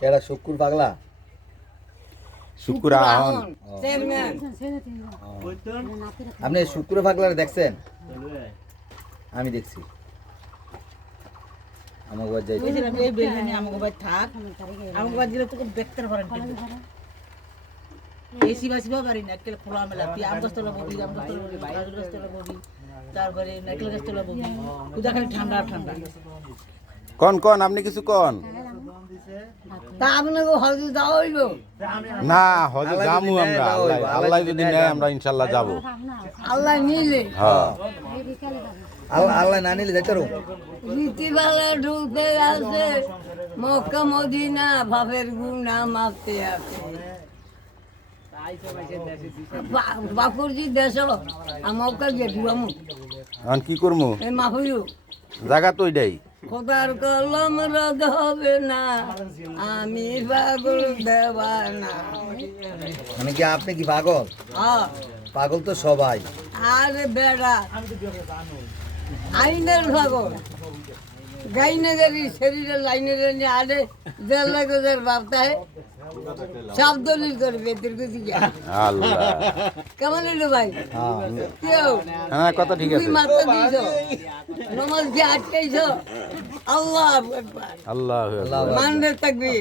কেডা শুকুর পাগলা? শুকুর আহন আপনি শুকুর পাগলারে দেখছেন? আমি দেখছি। আমাকে বাদ যাই এই বেলনি আমাকে বাদ থাক, আমাকে বাদ দিলে তোকে দেখতে পারেন এসি বাসি পারি না, একটা খোলা মেলা তুই আম গাছতলা ববি, আম গাছতলা ববি, গাজর গাছতলা ববি, তারপরে নারকেল গাছতলা ববি, ওটা খালি ঠান্ডা ঠান্ডা। কোন আপনি কিছু কোন তা আপনাকে হজে যাওয়া হইল না? হজে যামু আমরা, আল্লাহ যদি নেয় আমরা ইনশাল্লাহ যাব। আল্লাহ নিলে হ্যাঁ আল্লাহ না নিলে যাইতে পারো। রীতিবেলা ঢুকতে আছে মক্কা মদিনা, ভাবের গুণা মাপতে আছে বাপুরজি দেশ আমাকে গেটু আমু এখন কি করবো? এই মাফিউ জায়গা তো ওইটাই। খোদার কলম রদ হবে না, আমি পাগল দেওয়ানা। মানে কি আপনি কি পাগল? হ্যাঁ পাগল তো সবাই। আরে বেড়া আইনের পাগল গাইনগরি শরীরের লাইনের নিয়ে আরে দেড় লাখ ভাবতে সব দলিল করবে আল্লাহ কেমন এলো ভাই? হ্যাঁ কেউ হ্যাঁ কথা ঠিক আছে। মাত্র দিয়েছ নমাজ দিয়ে আটকাইছ, আল্লাহ আল্লাহ আল্লাহ মানবে থাকবি।